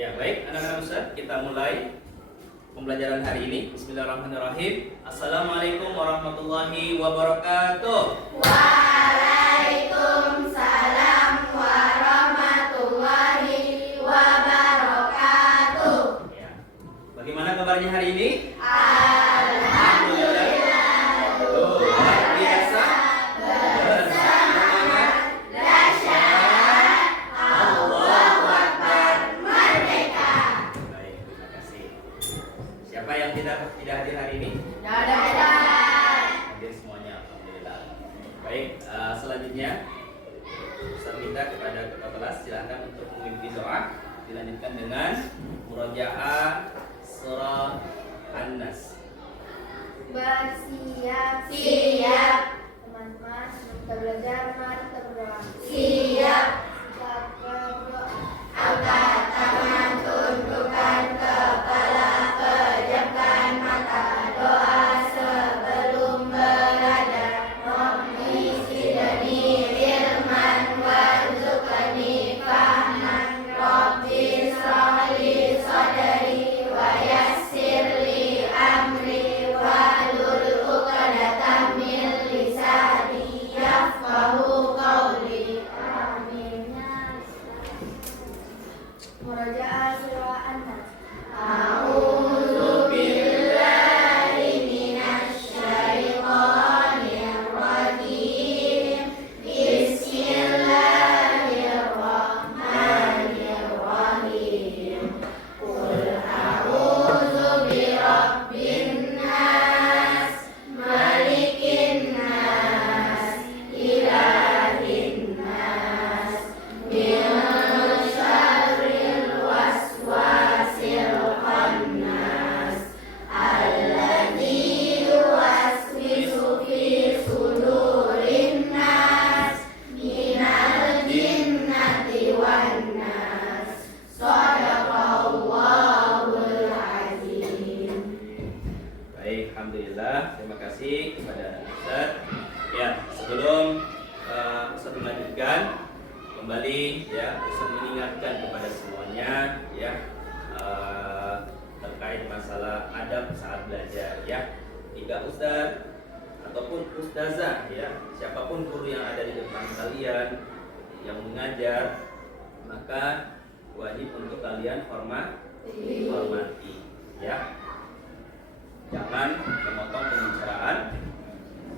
Ya, baik, anak-anak Ustaz, kita mulai pembelajaran hari ini. Bismillahirrahmanirrahim. Assalamualaikum warahmatullahi wabarakatuh. Waalaikumsalam warahmatullahi wabarakatuh. Ya. Bagaimana kabarnya hari ini? Alhamdulillah. Luar biasa. Bersemangat. Dahsyat. Allahu Akbar. Merdeka. Baik, terima kasih. Siapa yang tidak hadir hari ini? Dadah. Hadir semuanya, alhamdulillah. Baik, selanjutnya Ustaz minta kepada ketua kelas silakan untuk memimpin doa. Dilanjutkan dengan murojaah surah An-Nas. Siap. Teman-teman, kita belajar, mari kita berdoa. Siap. Kita berdoa. Angkat tangan, tundukkan kepala, pejamkan mata. Doa sebelum belajar. Rabbi zidni ilman warzuqni fahman. Rabbi ishrah li sadri wa yassir li amri wahlul 'uqdatam min lisani yafqahu qawli. Amin. Murojaah surah An-Nas. A'udzu billahi minasy syaithanir rajim. Bismillahirrahmanirrahim. Qul a'udzu birabbin nas, malikin nas, ilahin nas, min syarril waswasil khannas, alladzi yuwaswisu fi sudurin nas, minal jinnati wan nas. Shadaqallahul azim. Baik, alhamdulillah. Terima kasih kepada Ustaz. Ya, sebelum Ustaz melanjutkan, kembali ya Ustaz mengingatkan kepada semuanya ya terkait masalah adab saat belajar ya. Jika Ustaz ataupun Ustazah ya, siapapun guru yang ada di depan kalian yang mengajar, maka wajib untuk kalian hormati ya. Jangan memotong pembicaraan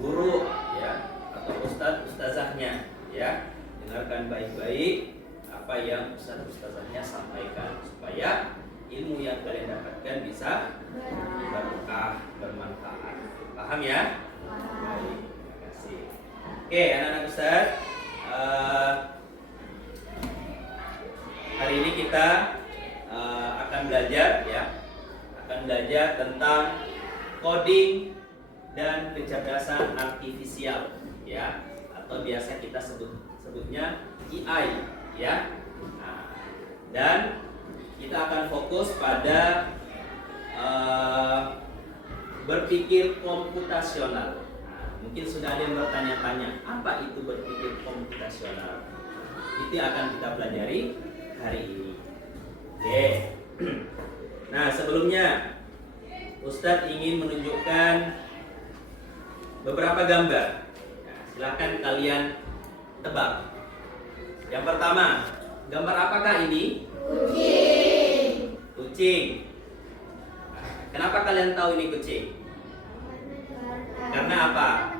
guru ya atau ustazahnya ya. Dengarkan baik-baik apa yang ustazahnya sampaikan supaya ilmu yang kalian dapatkan bisa berkah, bermanfaat. Paham ya? Baik, terima kasih. Oke, anak-anak Ustaz, hari ini kita akan belajar ya, tentang coding dan kecerdasan artifisial ya, atau biasa kita sebutnya AI ya. Nah, dan kita akan fokus pada berpikir komputasional. Nah, mungkin sudah ada yang bertanya-tanya, apa itu berpikir komputasional? Itu yang akan kita pelajari hari ini. Oke. Nah, sebelumnya Ustadz ingin menunjukkan beberapa gambar. Nah, silakan kalian tebak. Yang pertama, gambar apakah ini? Kucing. Nah, kenapa kalian tahu ini kucing? Karena apa?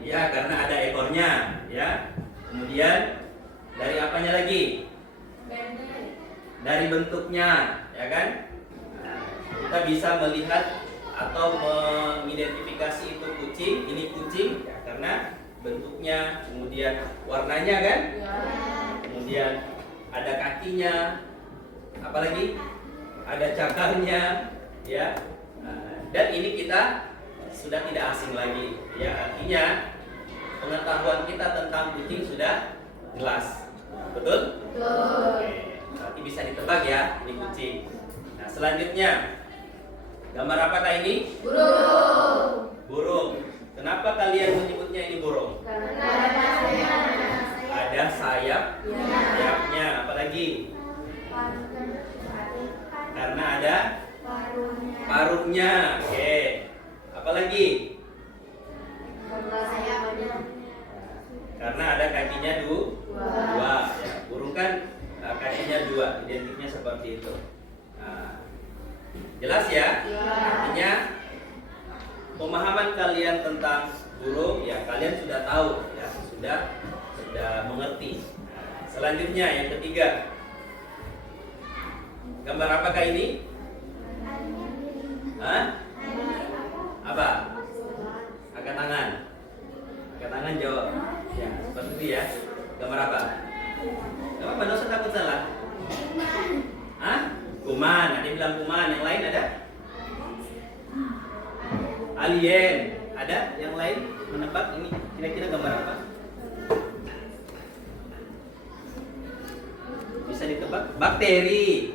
Ya, karena ada ekornya, ya. Kemudian dari apanya lagi? Dari bentuknya, ya kan? Nah, kita bisa melihat atau mengidentifikasi itu kucing, ini kucing ya, karena bentuknya, kemudian warnanya kan? Kemudian ada kakinya, apalagi ada cakarnya, ya. Dan ini kita sudah tidak asing lagi, ya. Artinya pengetahuan kita tentang kucing sudah jelas, betul? Oke, nanti bisa ditebak ya, ini kucing. Nah, selanjutnya gambar apakah ini? Burung. Kenapa kalian menyebutnya ini burung? Karena Ada sayapnya, apalagi burungnya. Oke. Apalagi? Gambar sayapnya. Karena ada kakinya dua. Ya, burung kan kakinya dua, identiknya seperti itu. Nah, jelas ya? Artinya pemahaman kalian tentang burung ya kalian sudah tahu ya, sudah mengerti. Selanjutnya yang ketiga, gambar apakah ini? Hah? Apa? Angkat tangan. Angkat tangan jawab. Ya, seperti itu ya. Gambar apa? Gak apa-apa, nggak usah takut salah. Hah? Kuman. Ada yang bilang kuman. Yang lain ada? Alien. Ada? Yang lain menebak ini kira-kira gambar apa? Bisa ditebak? Bakteri.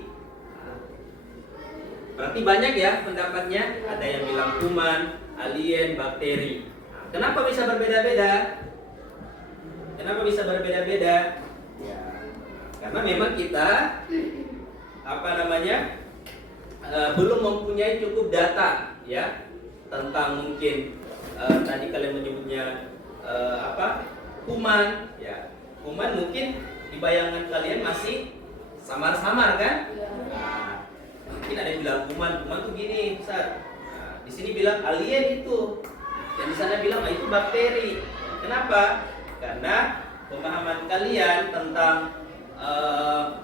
Berarti banyak ya pendapatnya. Ada yang bilang kuman, alien, bakteri. Kenapa bisa berbeda-beda? Kenapa bisa berbeda-beda? Ya, karena memang kita belum mempunyai cukup data ya tentang mungkin tadi kalian menyebutnya kuman ya. Kuman mungkin di bayangan kalian masih samar-samar kan? Nah, mungkin ada yang bilang kuman tuh gini, Ustaz. Nah, di sini bilang alien itu. Dan di sana bilang itu bakteri. Kenapa? Karena pemahaman kalian tentang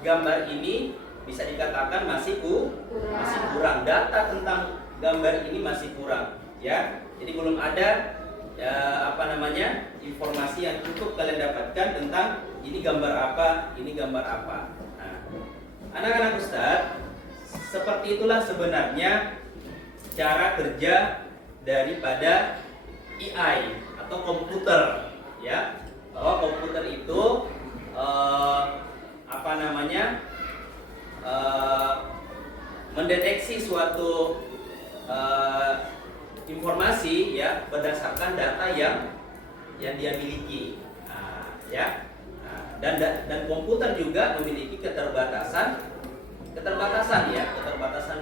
gambar ini bisa dikatakan masih kurang. Data tentang gambar ini masih kurang, ya. Jadi belum ada informasi yang cukup kalian dapatkan tentang ini gambar apa, ini gambar apa. Nah, anak-anak Ustadz, seperti itulah sebenarnya cara kerja daripada AI atau komputer, ya. Bahwa komputer itu mendeteksi suatu informasi ya berdasarkan data yang dia miliki. Nah, ya. Nah, dan komputer juga memiliki keterbatasan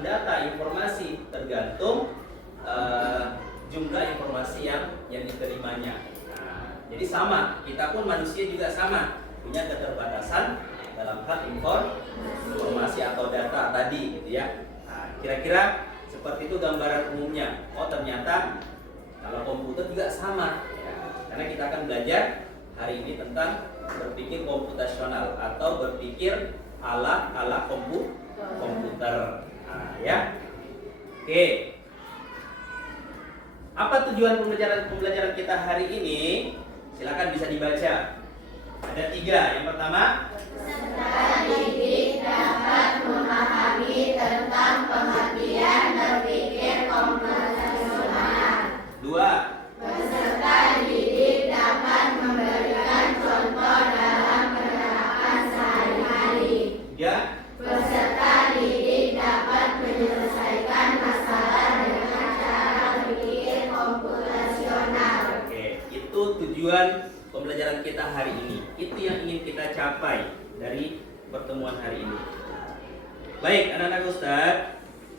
data informasi tergantung jumlah informasi yang diterimanya. Nah, jadi sama, kita pun manusia juga sama punya keterbatasan dalam hal informasi atau data tadi, gitu ya. Nah, kira-kira seperti itu gambaran umumnya. Oh, ternyata kalau komputer juga sama, ya. Karena kita akan belajar hari ini tentang berpikir komputasional atau berpikir ala komputer. Nah, ya. Oke. Apa tujuan pembelajaran kita hari ini? Silakan bisa dibaca. Ada 3. Yang pertama, Peserta didik dapat memahami tentang pengertian berpikir komputasional. 2, Peserta didik dapat memberikan contoh dalam penerapan sehari-hari. 3, Peserta didik dapat menyelesaikan masalah dengan cara berpikir komputasional. Oke, itu tujuan pembelajaran kita hari ini. Itu yang ingin kita capai dari pertemuan hari ini. Baik, anak-anak Ustadz,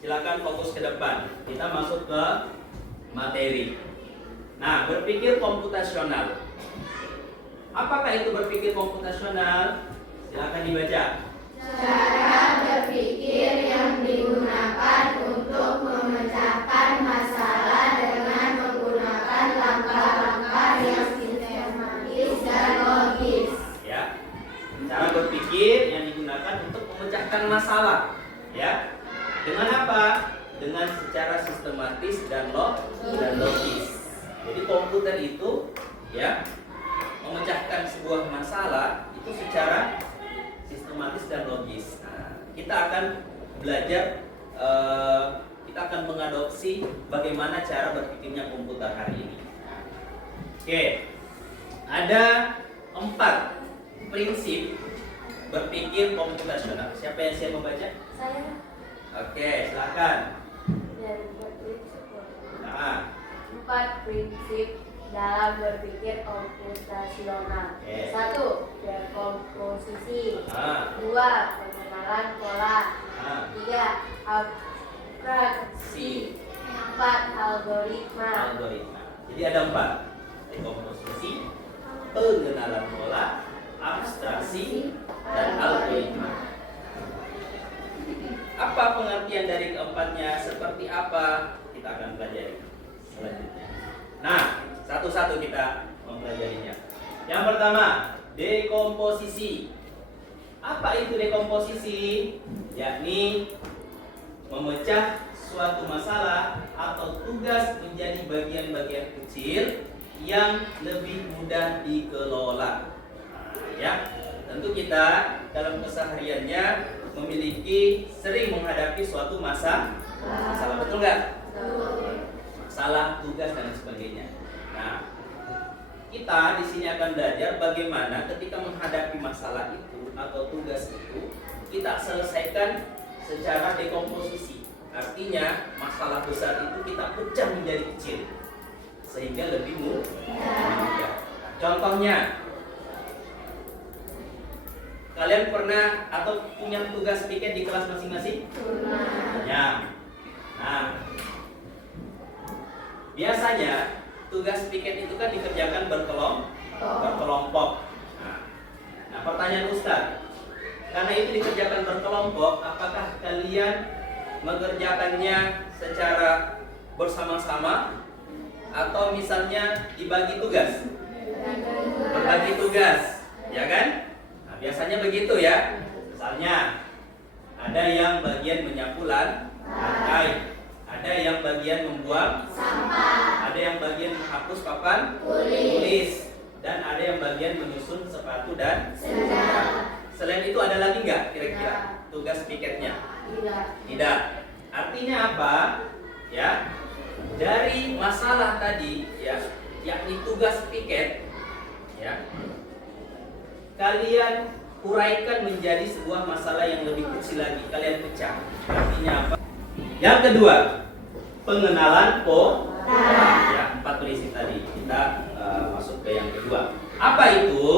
silakan fokus ke depan. Kita masuk ke materi. Nah, berpikir komputasional. Apakah itu berpikir komputasional? Silakan dibaca. Cara berpikir yang digunakan untuk memecahkan masalah dengan menggunakan langkah-langkah yang sistematis dan logis. Ya, cara berpikir yang digunakan untuk memecahkan masalah. Ya, dengan apa? Dengan secara sistematis dan logis. Jadi komputer itu ya memecahkan sebuah masalah itu secara sistematis dan logis. Nah, kita akan belajar, kita akan mengadopsi bagaimana cara berpikirnya komputer hari ini. Oke, ada 4 prinsip berpikir komputasional. Siapa yang siap membaca? Saya Oke, silakan. dari prinsip. Nah, 4 prinsip dalam berpikir komputasional. Oke. 1. Dekomposisi. 2, Pengenalan pola. 3. Abstraksi. algoritma. Algoritma. Jadi ada 4. Dekomposisi, pengenalan pola, abstraksi, dan algoritma. Apa pengertian dari keempatnya? Seperti apa? Kita akan pelajari selanjutnya. Nah, satu-satu kita mempelajarinya. Yang pertama, dekomposisi. Apa itu dekomposisi? Yakni memecah suatu masalah atau tugas menjadi bagian-bagian kecil yang lebih mudah dikelola. Nah, ya, tentu kita dalam kesehariannya memiliki sering menghadapi suatu masalah, betul nggak? Masalah, tugas dan sebagainya. Nah, kita di sini akan belajar bagaimana ketika menghadapi masalah itu atau tugas itu kita selesaikan secara dekomposisi. Artinya masalah besar itu kita pecah menjadi kecil sehingga lebih mudah. Contohnya, kalian pernah atau punya tugas piket di kelas masing-masing? Ya. Nah, biasanya tugas piket itu kan dikerjakan berkelompok. Nah, pertanyaan Ustaz, karena itu dikerjakan berkelompok, apakah kalian mengerjakannya secara bersama-sama atau misalnya dibagi tugas? Berbagi tugas, ya kan? Nah, biasanya begitu ya. Misalnya ada yang bagian menyapu lantai, ada yang bagian membuang sampah, ada yang bagian menghapus papan tulis, dan ada yang bagian menyusun sepatu dan sendal. Selain itu ada lagi nggak kira-kira tugas piketnya? Tidak. Artinya apa? Ya, dari masalah tadi, ya, yakni tugas piket, ya, kalian uraikan menjadi sebuah masalah yang lebih kecil lagi. Kalian pecah. Artinya apa? Yang kedua, pengenalan pola. Ya, 4 prinsip tadi. Kita masuk ke yang kedua. Apa itu?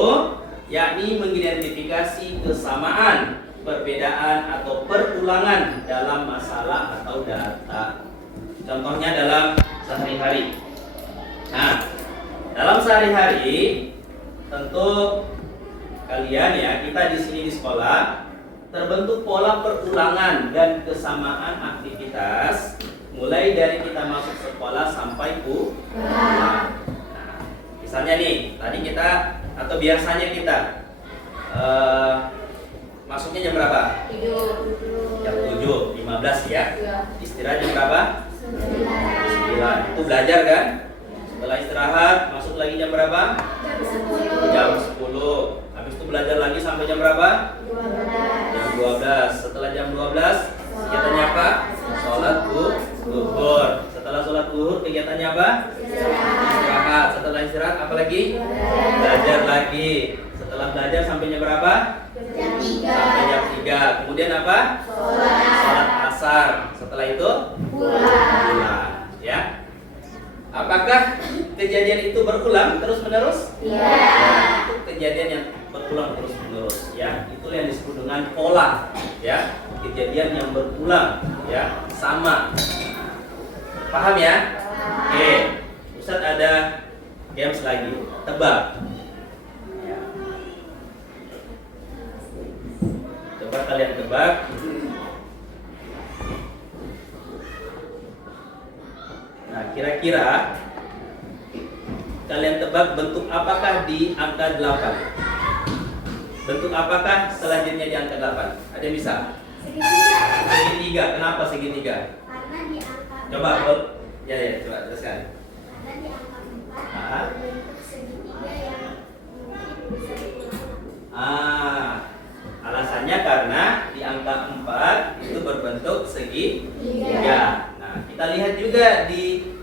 Yakni mengidentifikasi kesamaan, perbedaan atau perulangan dalam masalah atau data. Contohnya dalam sehari-hari. Nah, dalam sehari-hari tentu kalian ya, kita di sini di sekolah terbentuk pola perulangan dan kesamaan aktivitas mulai dari kita masuk sekolah sampai pulang. Nah, misalnya nih, tadi kita atau biasanya kita masuknya jam berapa? 7. Jam 7.15 ya. Istirahat jam berapa? 9. Itu belajar kan? Setelah istirahat masuk lagi jam berapa? Jam 10. Habis itu belajar lagi sampai jam berapa? Jam 12. Setelah jam 12 kegiatannya apa? Sholat zuhur. Setelah sholat zuhur kegiatannya apa? Istirahat. Setelah istirahat apa lagi? Belajar lagi. Setelah belajar sampai jam berapa? Jam 3. Sampai jam 3. Kemudian apa? Sholat asar. Setelah itu pulang. Ya. Apakah kejadian itu berulang terus-menerus? Iya. Itu kejadian yang berulang terus-menerus, ya. Itu yang disebut dengan pola, ya. Kejadian yang berulang, ya, sama. Paham ya? Oke. Ustaz ada games lagi. Tebak. Ya. Coba kalian tebak. Nah, kira-kira kalian tebak bentuk apakah di angka 8? Bentuk apakah selanjutnya di angka 8? Ada yang bisa? Segitiga. Kenapa segitiga? Karena di angka Coba, 4, Bol. Ya, coba teruskan. karena di angka 4 Ah. bentuk segitiga yang mungkin bisa diulang. Alasannya karena di angka 4 itu berbentuk segitiga. Nah, kita lihat juga di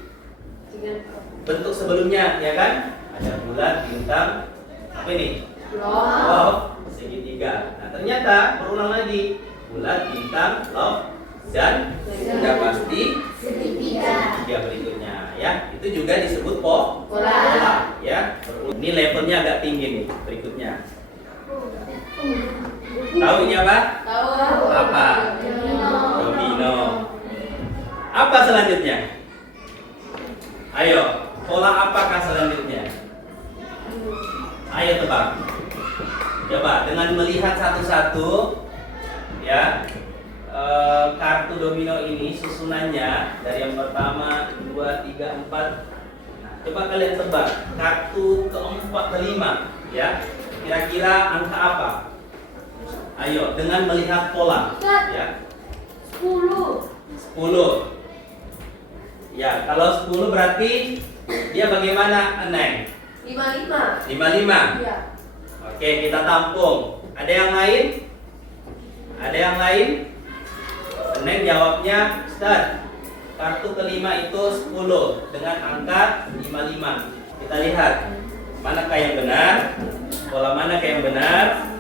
bentuk sebelumnya, ya kan? Ada bulat, bintang, apa ini? Love, segitiga. Nah, ternyata berulang lagi. Bulat, bintang, love, dan sudah pasti Segitiga. berikutnya, ya. Itu juga disebut pola, ya. Ini levelnya agak tinggi nih. Berikutnya. Tahu ini apa? Tahu. Apa? Domino. Domino. Apa selanjutnya? Ayo, pola apakah selanjutnya? Ayo tebak. Coba dengan melihat satu-satu ya, kartu domino ini susunannya dari yang pertama, 2, 3, 4. Nah, coba kalian tebak kartu keempat, kelima ya. Kira-kira angka apa? Ayo, dengan melihat pola ya. 10. 10. Ya, kalau 10 berarti dia bagaimana, Neng? 55. 55. Iya. Oke, kita tampung. Ada yang lain? Ada yang lain? Neng jawabnya, Ustaz, kartu kelima itu 10 dengan angka 55. Kita lihat manakah yang benar? Pola manakah yang benar?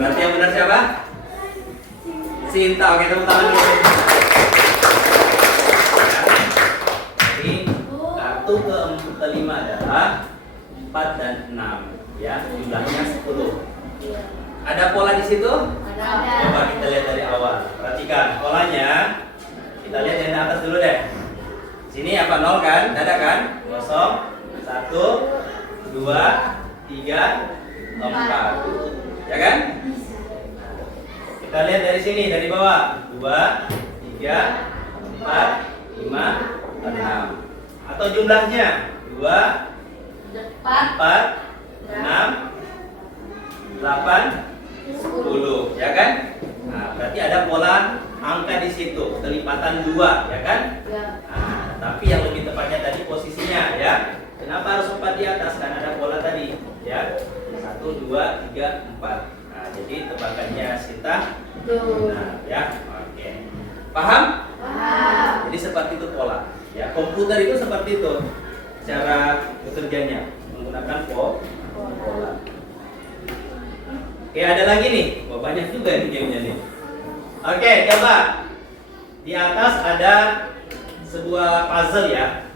Berarti yang benar siapa? Sinta. Oke, tepuk tangan dulu. Jadi kartu kelima adalah 4 dan 6 ya, jumlahnya 10. Ada pola di situ? Ada. Coba kita lihat dari awal. Perhatikan polanya. Kita lihat yang atas dulu deh. Sini apa 0 kan? Ada kan? 0, 1, 2, 3, 4. Ya kan? Kita lihat dari sini, dari bawah. 2, 3, 4, 5, 6. Atau jumlahnya 2, 4, 6, 8, 10, ya kan? Nah, berarti ada pola angka di situ, kelipatan 2, ya kan? Ya. Nah, tapi yang lebih tepatnya tadi posisinya, ya. Kenapa harus 4 di atas? Karena ada pola tadi, ya. 1, 2, 3, 4. Nah, jadi tebakannya Sita. Nah, ya. Oke. Paham? Paham. Jadi seperti itu pola. Ya, komputer itu seperti itu cara bekerjanya, menggunakan pola. Oke, ada lagi nih. Wah, banyak juga nih gamenya nih. Oke, coba. Di atas ada sebuah puzzle ya.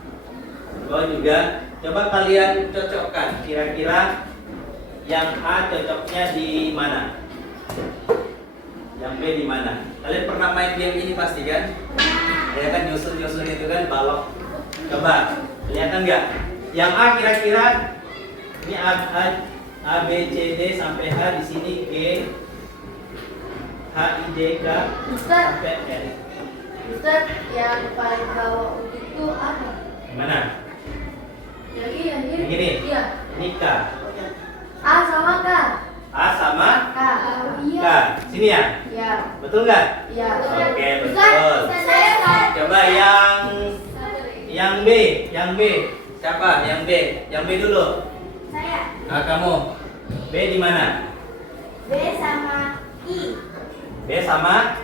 Di bawah juga. Coba kalian cocokkan. Kira-kira yang A cocoknya di mana? Yang B di mana? Kalian pernah main game ini pasti kan? Ya kan, nyusun-nyusun itu kan balok. Coba, kelihatan nggak? Yang A kira-kira ini A B C D sampai H, di sini G H I D K Ustaz, sampai N. Ustaz, yang paling bawah itu apa? Mana? Yang ini, yang ini? Yang ini? Iya. Ini K. A sama K. A sama K. K. Sini ya? Iya. Betul nggak? Iya. Oke, Ustaz, betul. saya Ustaz. Coba yang B, yang B. Siapa? Yang B. Yang B dulu. Saya. Ah, kamu. B di mana? B sama I. B sama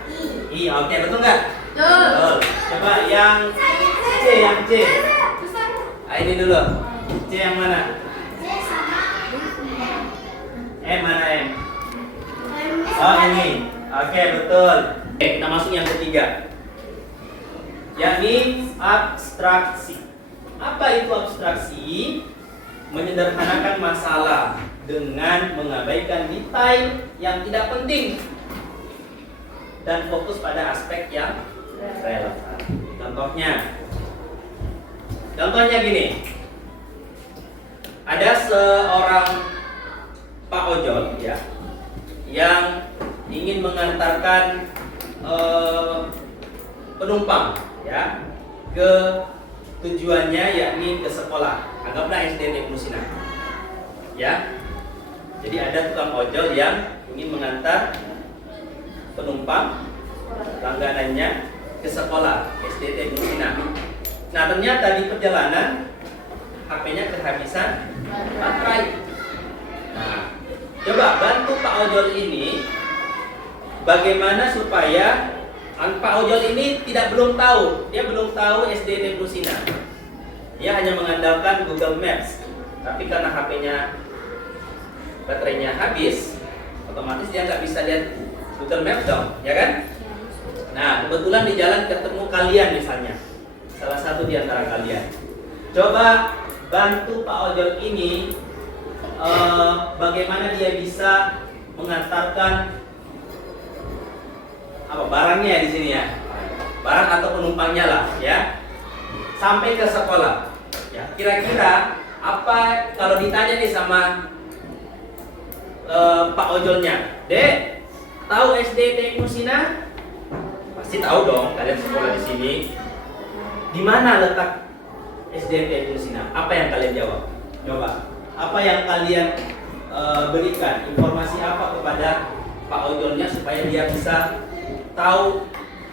I. Oke, betul nggak? Betul. Betul. Coba yang C, yang C. Ah, ini dulu. C yang mana? C sama M mana M? M. Oh, ini. Oke, betul. Oke, kita masuk yang ketiga. Yakni abstraksi. Apa itu abstraksi? Menyederhanakan masalah dengan mengabaikan detail yang tidak penting dan fokus pada aspek yang relevan. Contohnya gini. Ada seorang Pak Ojol ya, yang ingin mengantarkan penumpang ya ke tujuannya, yakni ke sekolah. Anggaplah SD Negeri Sina. Ya. Jadi ada tukang ojol yang ingin mengantar penumpang langganannya ke sekolah SD Negeri Sina. Nah, ternyata di perjalanan HP-nya kehabisan baterai. Nah, coba bantu Pak Ojol ini bagaimana supaya Pak Ojol ini belum tahu SD Negeri Sina. Dia hanya mengandalkan Google Maps. Tapi karena HP-nya baterainya habis, otomatis dia nggak bisa lihat Google Maps dong, ya kan? Nah, kebetulan di jalan ketemu kalian misalnya, salah satu di antara kalian. Coba bantu Pak Ojol ini bagaimana dia bisa mengantarkan barangnya di sini ya. barang atau penumpangnya lah ya, sampai ke sekolah. Ya, kira-kira apa kalau ditanya nih sama Pak ojolnya, Dek, tahu SD Tengku Sina? Pasti tahu dong, kalian sekolah di sini. Di mana letak SD Tengku Sina? Apa yang kalian jawab? Coba, apa yang kalian berikan? Informasi apa kepada Pak ojolnya supaya dia bisa tahu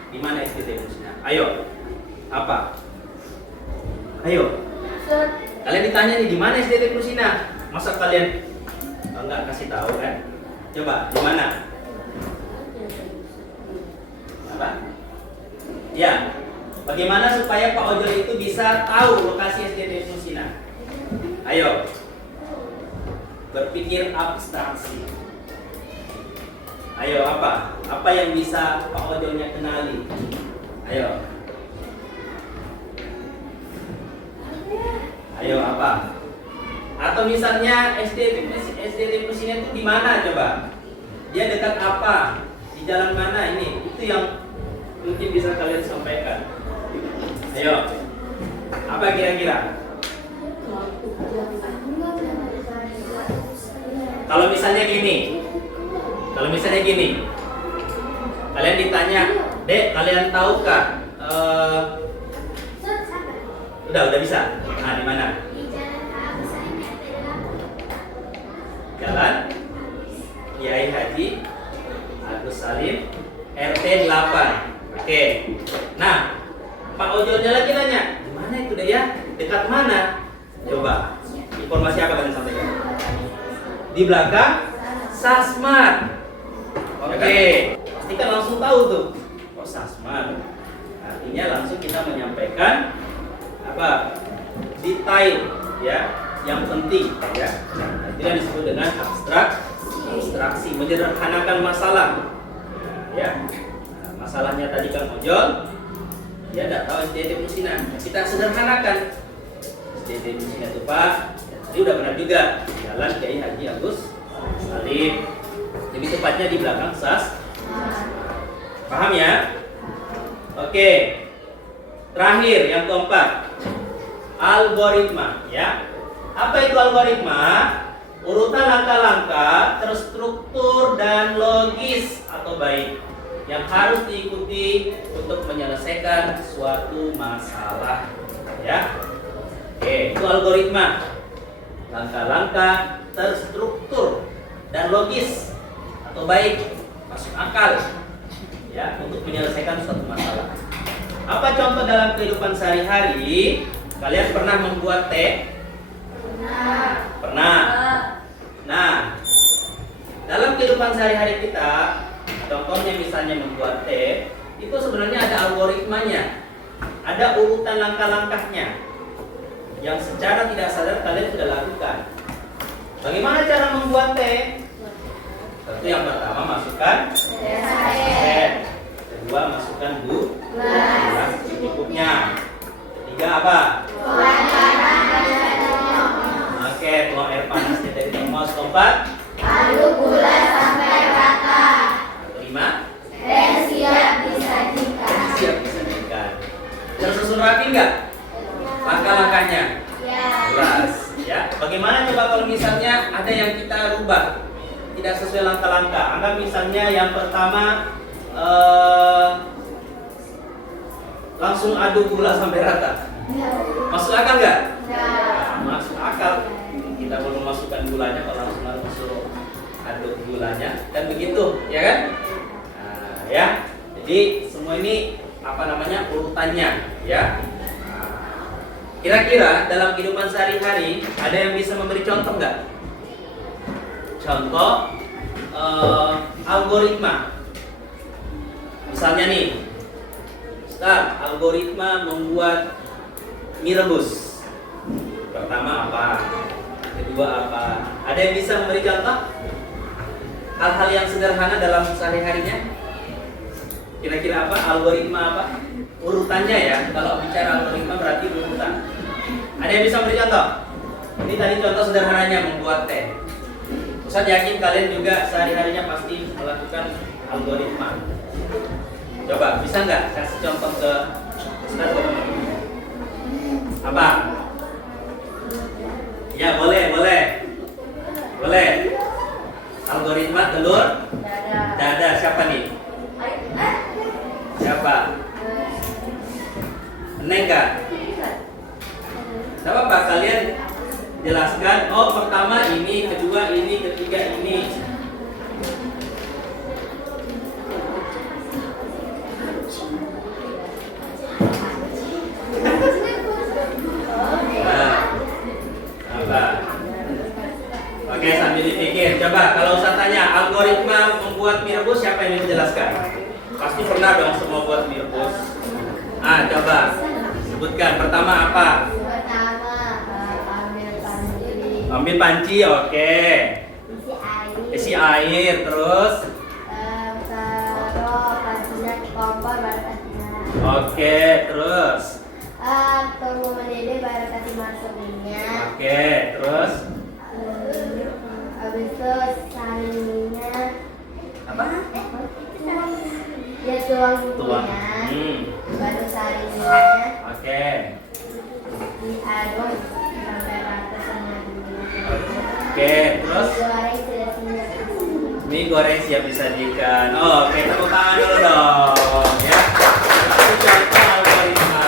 di mana SD Tengku Sina? Ayo, apa? Ayo. Kalian ditanya nih di mana SD Tengku Sina? Masa kalian enggak kasih tahu kan? Coba, di mana? Apa? Ya. Bagaimana supaya Pak ojol itu bisa tahu lokasi SD Tengku Sina? Ayo. Berpikir abstraksi. Ayo, apa? Apa yang bisa Pak ojolnya kenali? Ayo. Ayo, apa? Atau misalnya SD Tengku Sina itu di mana coba? Dia dekat apa? Di jalan mana ini? Itu yang mungkin bisa kalian sampaikan. Ayo. Apa kira-kira? Kalau misalnya gini. Kalian ditanya, Dek, kalian tahukah udah bisa. Nah, di mana? Di Jalan Agus Salim RT 8. Jalan Kiai Haji Agus Salim RT 8. Oke. Nah, Pak ojolnya lagi nanya, di mana itu deh ya? Dekat mana? Coba. Informasi apa kalian sampaikan? Di belakang Sasmat. Oke. Pasti kan langsung tahu tuh. Oh, Sasmat. Artinya langsung kita menyampaikan apa? Detail ya, yang penting ya. Itu yang disebut dengan abstraksi, menyederhanakan masalah. Ya. Nah, masalahnya tadi Kang Ojol, dia tidak tahu SD Tengku Sina. Kita sederhanakan. SD Tengku Sina itu Pak, tadi udah benar juga. Jalan Kiai Haji Agus Salim. Lebih tepatnya di belakang SAS. Paham ya? Oke. Terakhir yang keempat. Algoritma ya. Apa itu algoritma? Urutan langkah-langkah terstruktur dan logis atau baik yang harus diikuti untuk menyelesaikan suatu masalah ya. Oke, itu algoritma. Langkah-langkah terstruktur dan logis atau baik, masuk akal ya untuk menyelesaikan suatu masalah. Apa contoh dalam kehidupan sehari-hari? Kalian pernah membuat teh? Pernah. Nah, dalam kehidupan sehari-hari kita, contohnya misalnya membuat teh, itu sebenarnya ada algoritmanya, ada urutan langkah-langkahnya, yang secara tidak sadar kalian sudah lakukan. Bagaimana cara membuat teh? Tentu yang pertama masukkan air, kedua masukkan gula secukupnya. Ketiga apa? Oke, tuang air panas dari nomor keempat. Aduk gula sampai rata. Kelima. Dan siap disajikan. Siap disajikan. Tersusun rapi nggak? Langkah-langkahnya? Ya. Jelas. Ya. Bagaimana coba kalau misalnya ada yang kita rubah, tidak sesuai langkah-langkah? Anggap misalnya yang pertama langsung aduk gula sampai rata. Masuk akal nggak? Nah, masuk akal. Kita belum masukkan gulanya, kalau langsung aduk gulanya dan begitu, ya kan? Nah, ya. Jadi semua ini apa namanya urutannya, ya. Nah, kira-kira dalam kehidupan sehari-hari ada yang bisa memberi contoh nggak? Contoh algoritma. Misalnya nih, Ustaz, algoritma membuat mie rebus. Pertama apa? Kedua apa? Ada yang bisa memberi contoh? Hal-hal yang sederhana dalam sehari-harinya? Kira-kira apa? Algoritma apa? Urutannya ya. Kalau bicara algoritma berarti urutan. Ada yang bisa memberi contoh? Ini tadi contoh sederhananya membuat teh. Ustaz yakin kalian juga sehari-harinya pasti melakukan algoritma. Coba, bisa nggak kasih contoh ke Ustaz? Apa? Ya, boleh. Algoritma telur dadar. Siapa nih? Siapa? Neng nggak? Tidak apa-apa, kalian jelaskan. Oh, pertama ini, kedua ini, ketiga ini. Nah, apa? Oke, sambil dipikir. Coba, kalau Ustaz tanya, algoritma membuat mie rebus, siapa yang menjelaskan? Pasti pernah dong semua buat mie rebus. Coba sebutkan. Pertama apa? Pertama, ambil panci. Ambil panci, oke. Isi Isi air. air, terus. Taruh pancinya ke kompor baru kasih nyala. Oke, terus. Tunggu mendidih baru kasih masuk minyak. Oke, terus. Habis itu saring minyak. Apa? Ya tuang Tuang. minyak. Baru saring minyak. Oke. Diaduk sampai rata sama minyak. Oke, terus. Goreng sudah siap. Mie goreng siap disajikan. Oke, tepuk tangan dulu dong, ya. Itu contoh algoritma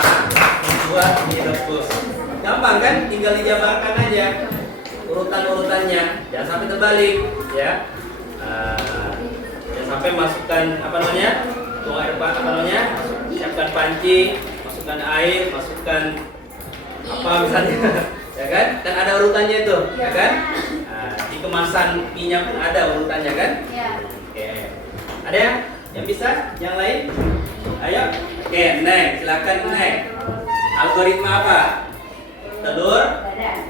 membuat mie rebus. Gampang kan? Tinggal dijabarkan aja urutan-urutannya. Jangan sampai terbalik, ya. Jangan sampai masukkan tuang air siapkan panci, masukkan air, masukkan apa misalnya, ya kan? Dan ada urutannya itu, ya kan? Di kemasan minyak pun ada urutannya kan? Ya. Oke. Ada yang bisa? Yang lain? Ayo. Oke, Neng, silakan Neng. Algoritma apa? Telur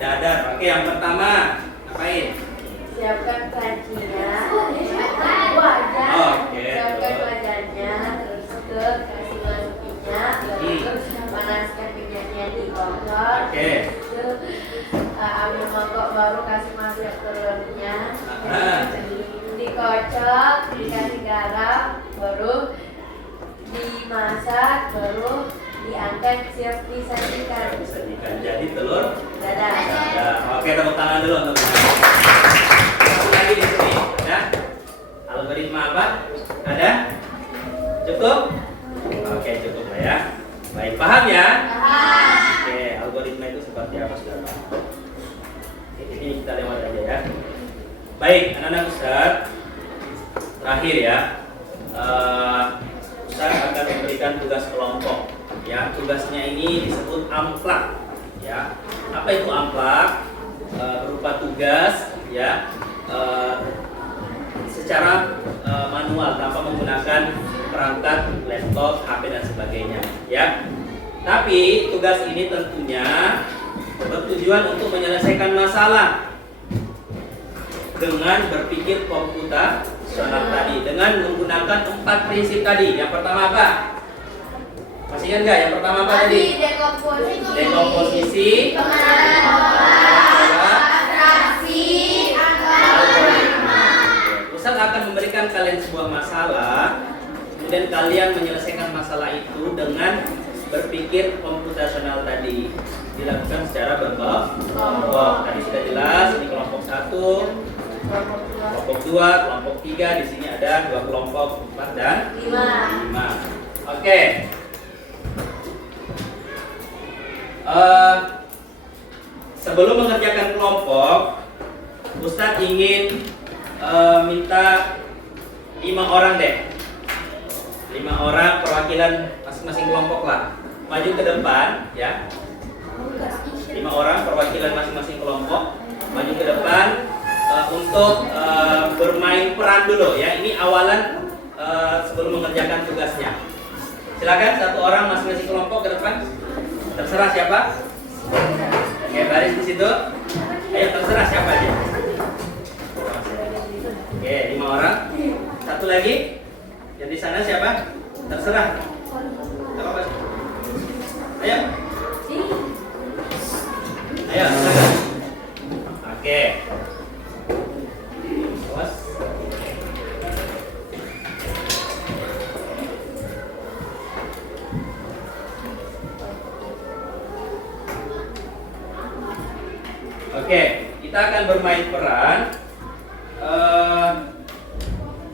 dadar. Oke, yang pertama apain? Siapkan pancinya, wajan, Oke. siapkan wajannya, terus kasih masuk minyak, terus panaskan minyaknya di kompor. Oke. Terus ambil mangkok baru kasih masuk telurnya, dikocok, dikasih garam, baru dimasak, baru diangkat siap disajikan. Disajikan. Jadi telur Dadah. dadar. Oke, tepuk tangan dulu untuk satu lagi di sini, ya. Algoritma apa? Ada? Cukup? Oke, cukup lah ya. Baik, paham ya? Oke, algoritma itu seperti apa sudah paham? Oke, ini kita lewat aja ya. Baik, anak-anak Ustaz. Terakhir ya, Ustaz akan memberikan tugas kelompok. Ya, tugasnya ini disebut amplak. Ya, apa itu amplak? Berupa tugas, ya, secara manual tanpa menggunakan perangkat laptop, HP dan sebagainya. Ya, tapi tugas ini tentunya bertujuan untuk menyelesaikan masalah dengan berpikir komputasional tadi, dengan menggunakan 4 prinsip tadi. Yang pertama apa? Masih ingat nggak? Yang pertama apa tadi? Dekomposisi, Ustaz akan memberikan kalian sebuah masalah, kemudian kalian menyelesaikan masalah itu dengan berpikir komputasional tadi. Dilakukan secara berkelompok. Tadi sudah jelas, ini kelompok 1, kelompok 2, kelompok 3. Di sini ada 2 kelompok, 4 dan 5. Oke. Sebelum mengerjakan kelompok, Ustadz ingin minta 5 orang deh. 5 orang perwakilan masing-masing kelompok lah. Maju ke depan ya. 5 orang perwakilan masing-masing kelompok maju ke depan untuk bermain peran dulu ya. Ini awalan sebelum mengerjakan tugasnya. Silakan 1 orang masing-masing kelompok ke depan. Terserah siapa? Oke, baris di situ. Ayo terserah siapa aja. Oke, 5 orang. 1 lagi. Yang di sana siapa? Terserah. Apa? Ayo. Ayo, silakan. Oke. Awas. Oke, kita akan bermain peran.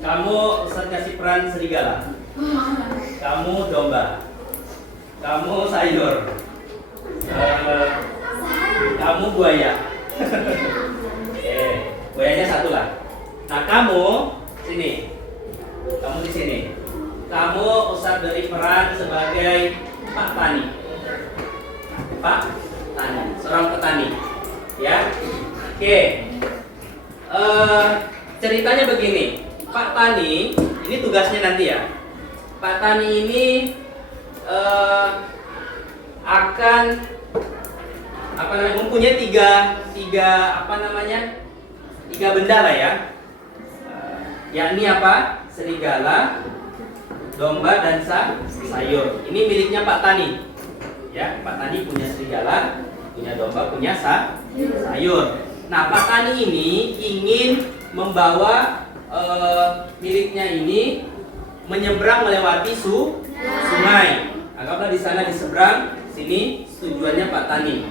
Kamu Ustaz kasih peran serigala. Kamu domba. Kamu sayur. Kamu buaya. Buayanya satu lah. Nah, kamu sini. Kamu di sini. Kamu Ustaz beri peran sebagai Pak Tani. Pak Tani, seorang petani. Ya. Oke. Ceritanya begini. Pak Tani, ini tugasnya nanti ya. Pak Tani ini akan mempunyai tiga benda lah ya. Yakni apa? Serigala, domba dan sayur. Ini miliknya Pak Tani. Ya, Pak Tani punya serigala, punya domba, punya sayur. Nah, Pak Tani ini ingin membawa miliknya ini menyeberang melewati sungai. Anggaplah di sana di seberang, sini tujuannya Pak Tani.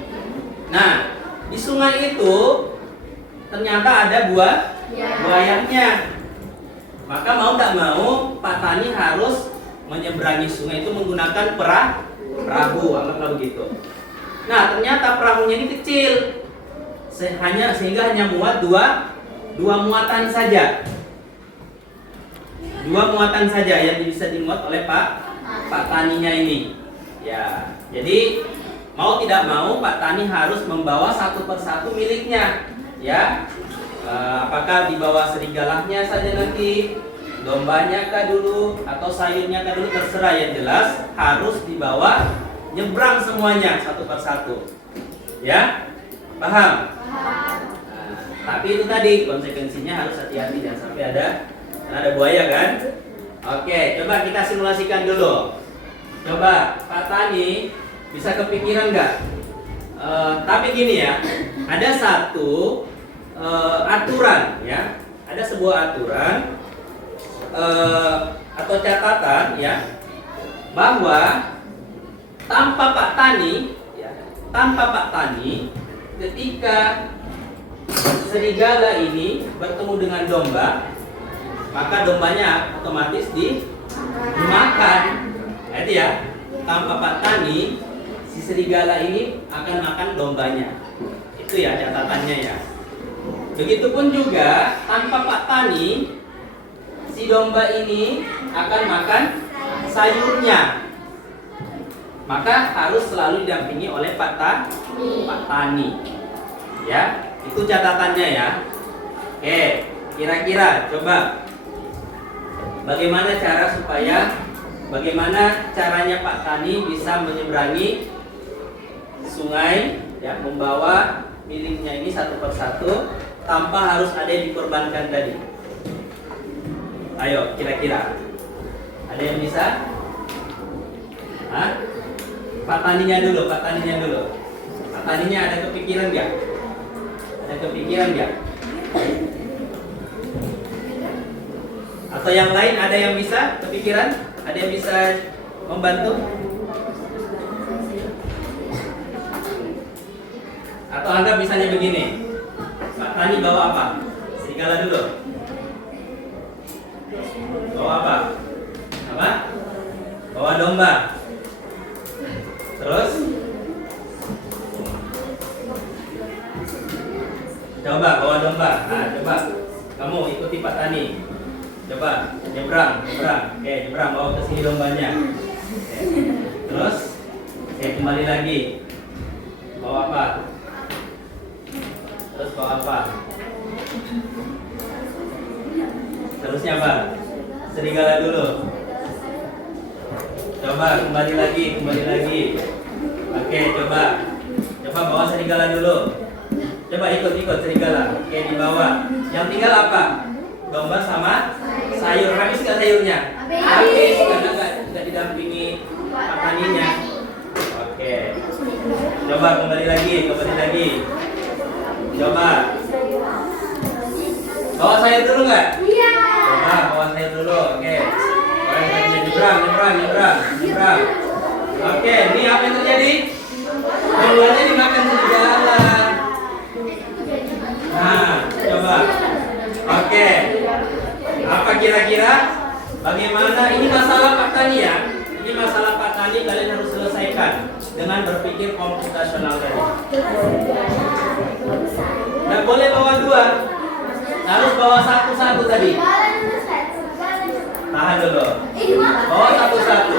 Nah, di sungai itu ternyata ada buayanya. Maka mau tak mau Pak Tani harus menyeberangi sungai itu menggunakan perahu, anggaplah begitu. Nah, ternyata perahunya ini kecil, sehingga hanya muat dua muatan saja. Dua muatan saja yang bisa dimuat oleh Pak Taninya ini. Ya, jadi mau tidak mau Pak Tani harus membawa satu persatu miliknya. Ya, apakah dibawa serigalanya saja nanti, dombanya kah dulu, atau sayurnya kah dulu, terserah. Yang jelas harus dibawa nyebrang semuanya satu persatu. Ya, paham? Tapi itu tadi konsekuensinya harus hati-hati, jangan sampai ada buaya kan. Oke, coba kita simulasikan dulu. Coba Pak Tani bisa kepikiran nggak? Tapi gini ya, ada satu aturan ya, ada sebuah aturan atau catatan ya, bahwa tanpa Pak Tani, ketika serigala ini bertemu dengan domba, maka dombanya otomatis dimakan. Itu ya, tanpa Pak Tani, si serigala ini akan makan dombanya. Itu ya catatannya ya. Begitupun juga tanpa Pak Tani, si domba ini akan makan sayurnya. Maka harus selalu didampingi oleh Pak Tani. Ya, itu catatannya ya. Oke, kira-kira coba bagaimana caranya Pak Tani bisa menyeberangi sungai ya, membawa miliknya ini satu persatu tanpa harus ada yang dikorbankan tadi. Ayo, kira-kira ada yang bisa? Hah? Pak Taninya dulu. Pak Taninya ada kepikiran nggak? Atau yang lain ada yang bisa kepikiran? Ada yang bisa membantu? Atau anggap misalnya begini, Pak Tani bawa apa? Serigala dulu. Bawa apa? Bawa domba. Terus? Coba bawa domba. Nah, coba kamu ikuti Pak Tani. Coba nyebrang. Oke, nyebrang, bawa ke sini dombanya. Oke. Terus kembali lagi. Bawa apa? Terus bawa apa? Terusnya apa? Serigala dulu. Coba kembali lagi. Oke, coba bawa serigala dulu. Coba ikut serigala. Oke, dibawa. Yang tinggal apa? Domba sama sayur. Habis nggak sayurnya? Habis karena nggak didampingi Pak Taninya. Oke. Coba kembali lagi. Coba. Bawa sayur dulu nggak? Iya. Coba bawa sayur dulu. Oke. Nyebrang. Oke, ini apa yang terjadi? Dombanya dimakan serigala. Nah, coba. Oke. Apa kira-kira? Bagaimana? Ini masalah Pak Tani ya. Ini masalah Pak Tani, kalian harus selesaikan dengan berpikir komputasional tadi. Nggak boleh bawa dua, harus bawa satu-satu tadi. Tahan dulu. Bawa satu-satu.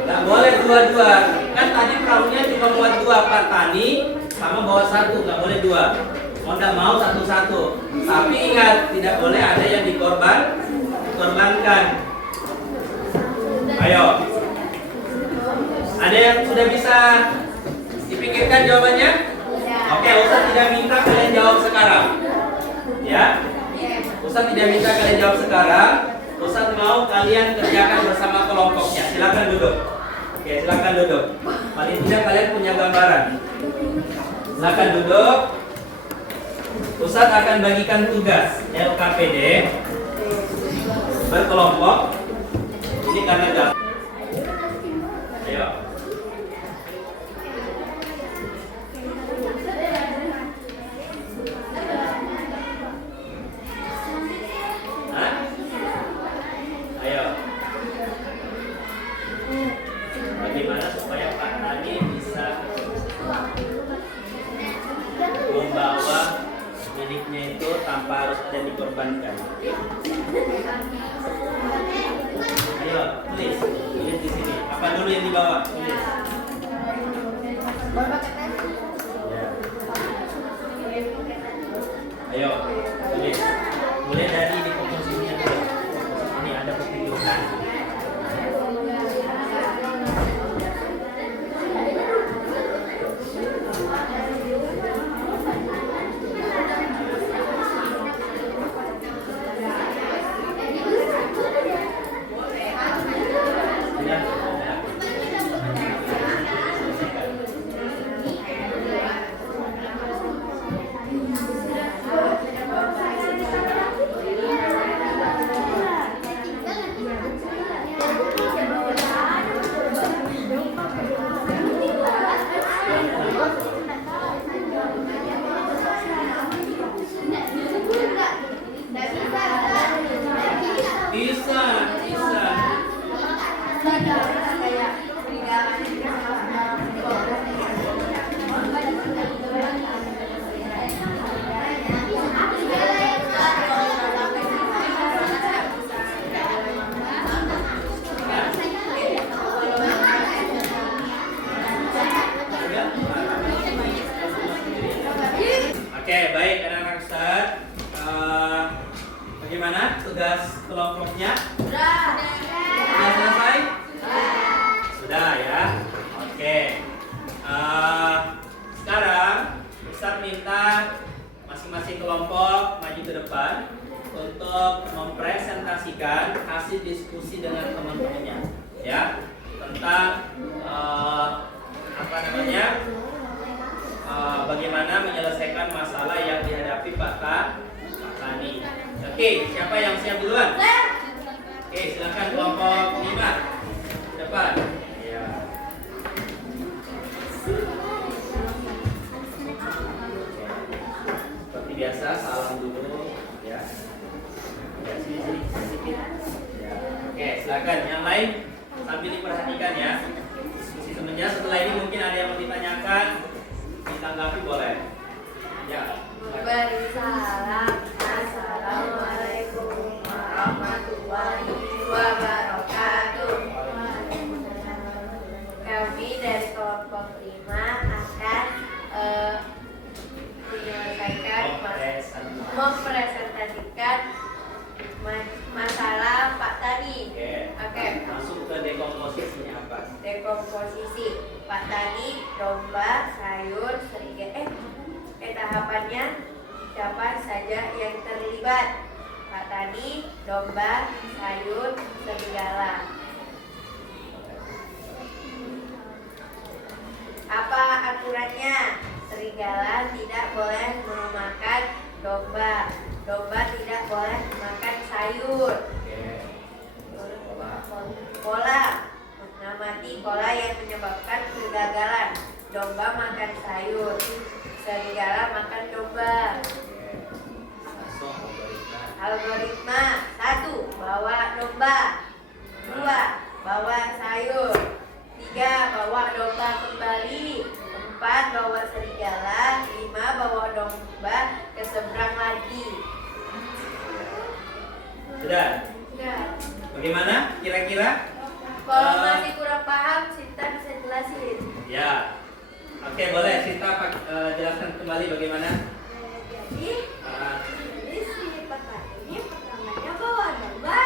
Nggak boleh dua-dua. Kan tadi perahunya cuma buat dua, Pak Tani sama bawa satu, nggak boleh dua. Mau nggak mau satu-satu. Tapi ingat, tidak boleh ada yang dikorbankan. Ayo. Ada yang sudah bisa dipikirkan jawabannya? Oke, Ustaz tidak minta kalian jawab sekarang. Ya. Ustaz tidak minta kalian jawab sekarang. Ustaz mau kalian kerjakan bersama kelompoknya. Silakan duduk. Oke, silakan duduk. Paling tidak kalian punya gambaran. Silakan duduk. Ustaz akan bagikan tugas LKPD berkelompok. Ini karena jam. Ayo. Hah? Ayo. Bagaimana supaya Pak Tani bisa membawa miliknya itu tanpa harus ada yang dikorbankan? Ayo, tulis di sini. Apa dulu yang dibawa? Tulis. Ya. Ayo, tulis. Mulai dari di komposisinya dulu. Ini ada petunjukan. Bisa. Oke, baik anak-anak Ustaz. Bagaimana tugas kelompoknya? Sudah selesai? Sudah ya. Oke. Sekarang Ustaz minta masing-masing kelompok maju ke depan untuk mempresentasikan hasil diskusi dengan teman-temannya, ya, tentang bagaimana menyelesaikan masalah yang dihadapi Pak Tani. Oke, siapa yang siap duluan? Oke, silakan kelompok 5 depan. Ya. Seperti biasa, salam dulu, ya. Ya, sini sedikit. Ya. Oke, silakan. Yang lain sambil diperhatikan ya. Diskusi temennya. Setelah ini mungkin ada yang mau ditanyakan, ditanggapi boleh. Ya. Beri salam. Assalamualaikum warahmatullahi wabarakatuh. Kami dari kelompok 5 akan mempresentasikan masalah Pak Tani. Oke. Masuk ke dekomposisinya apa? Dekomposisi Pak Tani, domba, sayur, serigala. Tahapannya siapa saja yang terlibat? Pak Tani, domba, sayur, serigala. Apa aturannya? Serigala tidak boleh memakan domba. Domba tidak boleh makan sayur. Pola mengamati pola yang menyebabkan kegagalan. Domba makan sayur. Serigala makan domba. Langsung algoritma. Algoritma 1. Bawa domba. 2. Bawa sayur. 3. Bawa domba kembali. 4. Bawa serigala. 5. Bawa domba ke seberang lagi. Sudah? Sudah. Bagaimana kira-kira? Kalau masih kurang paham, Sinta bisa jelasin. Ya. Oke, boleh Sinta jelaskan kembali bagaimana? Jadi si petani ini pertamanya bawa domba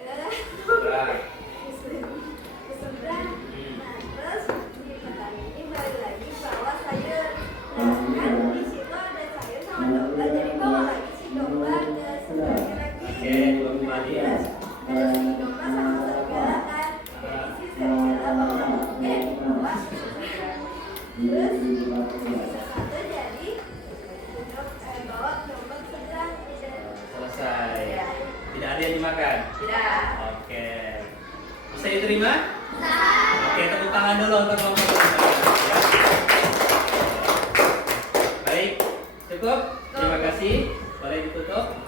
ke seberang. Nah, terus si petani ini balik lagi bawa sayur. Nah, kan di situ ada sayur sama domba, jadi bawa lagi si domba ke seberangnya lagi. Oke, dua kembali ya. Terus si domba sama serigala kan, jadi si serigala bawa ke seberang. Terus sisa satu jadi bawa domba ke seberang. Selesai. Tidak ada yang dimakan. Tidak. Oke. Bisa diterima? Oke, tepuk tangan dulu untuk kelompok ya. Baik, cukup. Terima kasih. Boleh ditutup.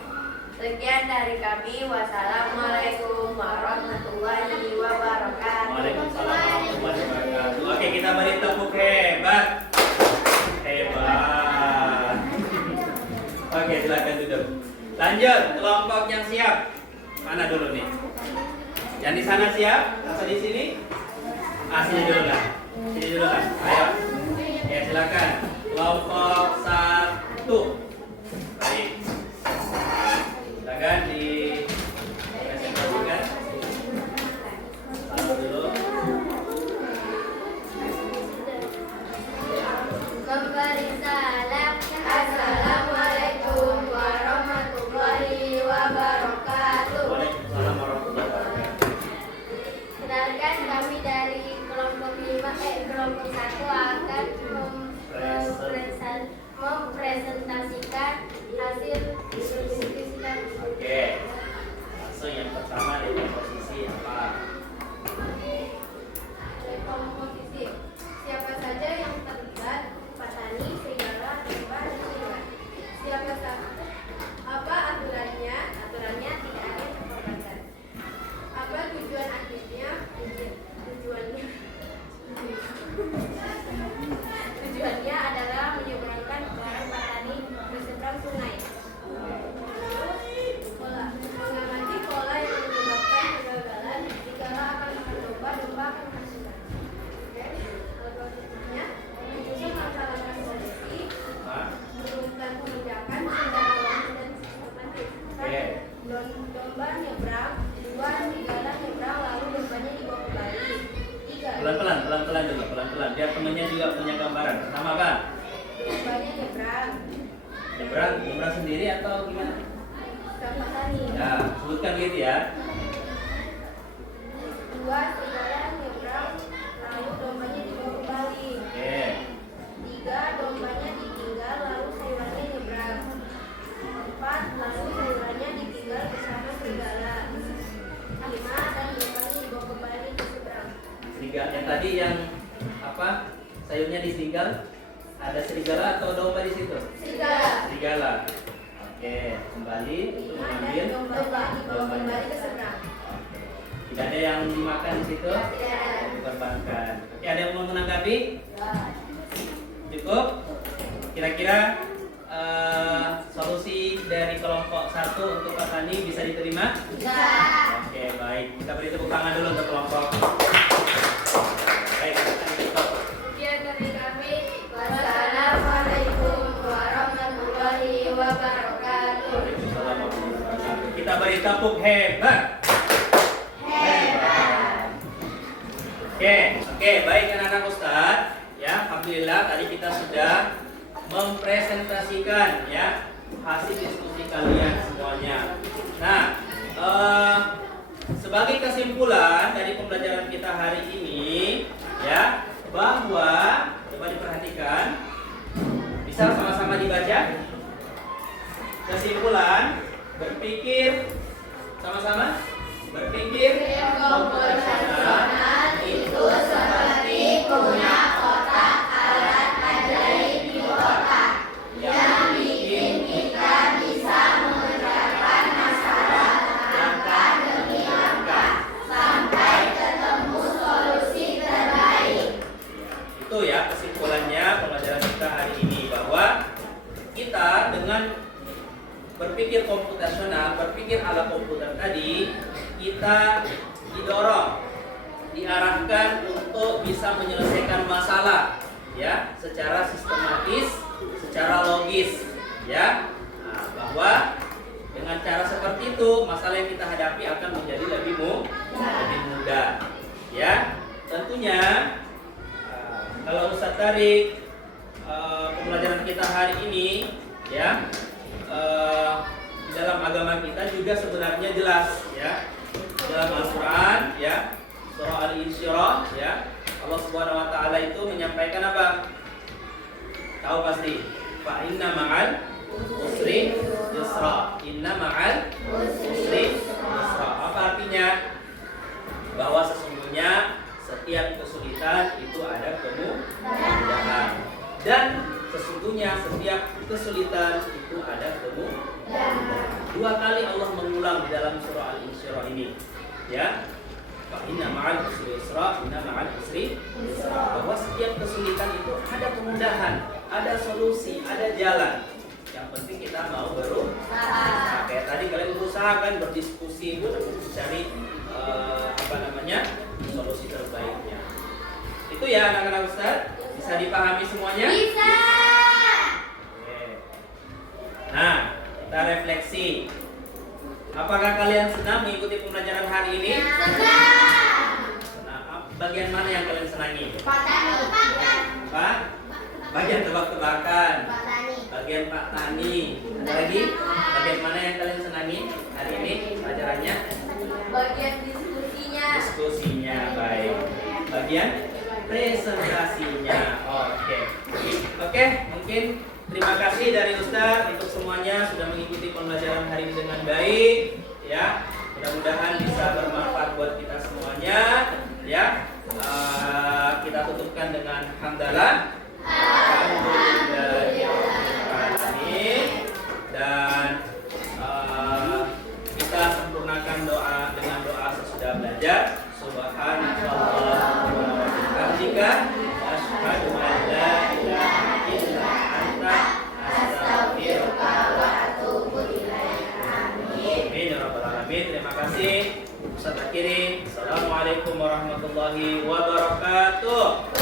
Sekian dari kami. Wassalamualaikum warahmatullahi wabarakatuh. Waalaikumsalam warahmatullahi wabarakatuh. Oke, kita beri tepuk hebat. Hebat. Oke, silakan duduk. Lanjut, kelompok yang siap. Mana dulu nih? Yang di sana siap? Atau di sini? Sini dulu lah. Sini dulu lah. Ayo. Ya, silakan. Kelompok 1. Baik. Silakan dipresentasikan. Taruh dulu. Memberi salam. Assalamualaikum warahmatullahi wabarakatuh. Waalaikumsalam warahmatullahi wabarakatuh. Kenalkan kami dari kelompok 1 akan mempresentasikan hasil diskusi kami. Oke. Langsung yang pertama dari posisi apa? Dari komposisi, siapa saja yang terlibat? Petani, serigala, domba, dan singa. Siapa saja? Apa aturannya? Aturannya tidak ada yang terbatas. Apa tujuan akhirnya? Tujuannya adalah menyeberangkan barang petani ke seberang sungai. Mengamati pola yang menyebabkan kegagalan. Serigala akan makan domba, domba akan makan singa. Algoritmanya menyusun langkah-langkah solusi, Hah? merumuskan kebijakan secara logis dan sistematis. Oke. Domba nyebrang, 2 serigala nyebrang lalu dombanya dibawa kembali. 3 Pelan-pelan dulu, pelan-pelan. Biar temennya juga punya gambaran. Pertama apa? dombanya nyebrang, Nyebrang sendiri atau gimana? sang petani. Ya, sebutkan gitu ya. 2 serigala nyebrang lalu dombanya dibawa kembali. Oke. 3 dombanya ditinggal lalu sayurannya nyebrang. 4 lalu sayurannya ditinggal bersama serigala. 5 dan dombanya dibawa kembali ke seberang. Serigala yang tadi yang apa? Sayurnya ditinggal. Ada serigala atau domba di situ? Serigala. Serigala. Oke, kembali untuk 5 dan mengambil. domba dibawa kembali ke seberang. Oke. Tidak ada yang dimakan di situ. Tidak ada. Dikorbankan. Oke, ada yang mau menanggapi? Cukup? Kira-kira solusi dari kelompok 1 untuk petani bisa diterima? Bisa. Oke, baik. Kita beri tepuk tangan dulu untuk kelompok. Baik, kita tutup. Sekian dari kami. Wassalamualaikum warahmatullahi wabarakatuh. Waalaikumsalam warahmatullahi wabarakatuh. Kita beri tepuk hebat. Hebat. Oke, baik anak-anak Ustadz. Ya, alhamdulillah tadi kita sudah mempresentasikan ya hasil diskusi kalian semuanya. Nah, sebagai kesimpulan dari pembelajaran kita hari ini ya, bahwa coba diperhatikan, bisa sama-sama dibaca. Kesimpulan, berpikir sama-sama, berpikir Kompozisional itu seperti punya kotak berpikir komputasional, berpikir ala komputer tadi, kita didorong, diarahkan untuk bisa menyelesaikan masalah ya secara sistematis, secara logis ya. Nah, bahwa dengan cara seperti itu masalah yang kita hadapi akan menjadi lebih mudah ya. Tentunya kalau Ustaz tarik pembelajaran kita hari ini ya, di dalam agama kita juga sebenarnya jelas ya, dalam Al-Quran ya, surah Al-Insyirah ya, Allah Subhanahu Wa Taala itu menyampaikan apa? Tahu pasti. Fa inna ma'al usri yusra. Inna ma'al usri yusra. Apa artinya? Bahwa sesungguhnya setiap kesulitan itu ada kemudahan, dan sesungguhnya setiap kesulitan itu ada kemudahan. 2 kali Allah mengulang di dalam surah Al-Insyirah ini ya. Fa inna ma'al usri yusra, inna ma'al usri yusra. Bahwa setiap kesulitan itu ada kemudahan, ada solusi, ada jalan. Yang penting kita mau berusaha. Kayak tadi kalian berusaha kan, berdiskusi untuk mencari solusi terbaiknya. Itu ya anak-anak Ustaz, bisa dipahami semuanya? Bisa. Oke. Nah, kita refleksi. Apakah kalian senang mengikuti pembelajaran hari ini? Senang. Nah, bagian mana yang kalian senangi? Petani. Pak? Bagian tebak-tebakan. Petani. Bagian Pak Tani. Ada lagi? Bagian mana yang kalian senangi hari ini pelajarannya? Bagian diskusinya. Diskusinya, baik. Bagian presentasinya. Oke, mungkin terima kasih dari Ustaz untuk semuanya sudah mengikuti pembelajaran hari ini dengan baik ya. Mudah-mudahan bisa bermanfaat buat kita semuanya ya. Kita tutupkan dengan hamdalah. Alhamdulillahirobbilalamin. Dan kita sempurnakan doa dengan doa sesudah belajar. Subhanallah wa bihamdika asyhadu an la ilaha illa anta astaghfiruka wa atubu ilaik. Amin ya rabbal alamin. Terima kasih. Ustaz akhiri. Assalamualaikum warahmatullahi wabarakatuh.